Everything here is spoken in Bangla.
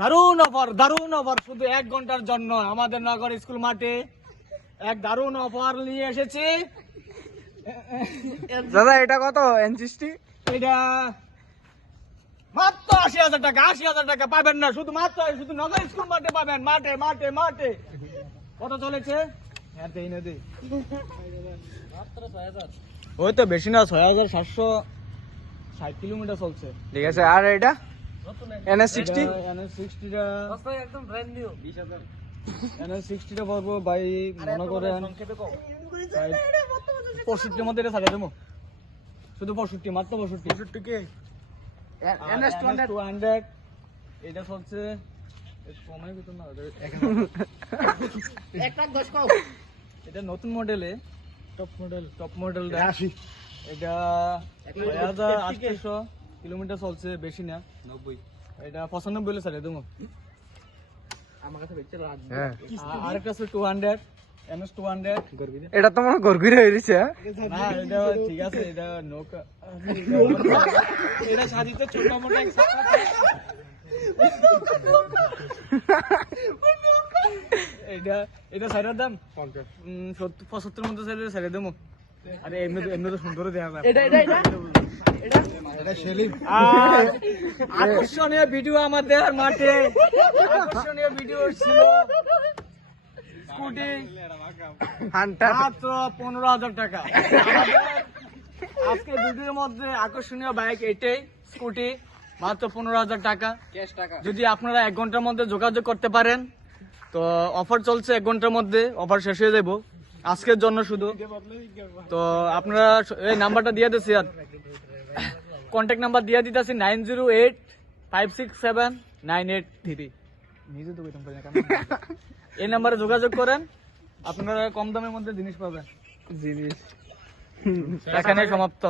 দারুণ অফার শুধু 1 ঘন্টার জন্য আমাদের নগর স্কুল মাঠে এক দারুণ অফার নিয়ে এসেছি। দাদা এটা কত এনসিসটি? এটা মাত্র 80,000 টাকা। 80,000 টাকা পাবেন না, শুধু নগর স্কুল মাঠে পাবেন। মাঠে কত চলেছে? ওই তো বেশি না, 6,760 কিলোমিটার চলছে। ঠিক আছে। আর এটা NS60? একদম ব্র্যান্ড নিউ। 20,000 NS60টা পাবো ভাই, মনে করেন 65 মধ্যে এটা ছাড়িয়ে দেবো। শুধু 65, মাত্র 65 কে। NS200 এটা চলছে কমাই ভিতর না, এটা নতুন মডেলে, টপ মডেল 80। এটা 6,800 কিলোমিটার চলছে, বেশি না। 90 এটা 95 বলে ছাড়িয়ে দেবো। আমার কাছে বেচতে লাগবে। আরেকটা আছে 200 NS200। এটা তো মনে গরগুরে হয়ে গেছে। না এটা ঠিক আছে, এটা নৌকা। এটা সাজিতে ছোট মোটা এক এটা সাইডের দাম 75 মধ্যে সাইডে দেবো। আরে এমনি তো সুন্দর দেখা যায়। আকর্ষণীয় ভিডিও আমাদের মাঠে, আকর্ষণীয় ভিডিও ছিল। স্কুটি মাত্র 15,000 টাকা। আজকে ভিডিওর মধ্যে আকর্ষণীয় বাইক এটাই, স্কুটি মাত্র 15,000 টাকা। যদি আপনারা 1 ঘন্টার মধ্যে যোগাযোগ করতে পারেন তো অফার চলছে। 1 ঘন্টার মধ্যে অফার শেষ হয়ে যাব আজকের জন্য শুধু। তো আপনারা এই নাম্বারটা দিয়ে দিচ্ছি, আর কন্ট্যাক্ট নাম্বার দিয়ে দিতেছি 9085679833। নিজে তো কইতাম পারি না। এই নাম্বারে যোগাযোগ করেন, আপনারা কম দামের মধ্যে জিনিস পাবেন। এখানে সমাপ্ত।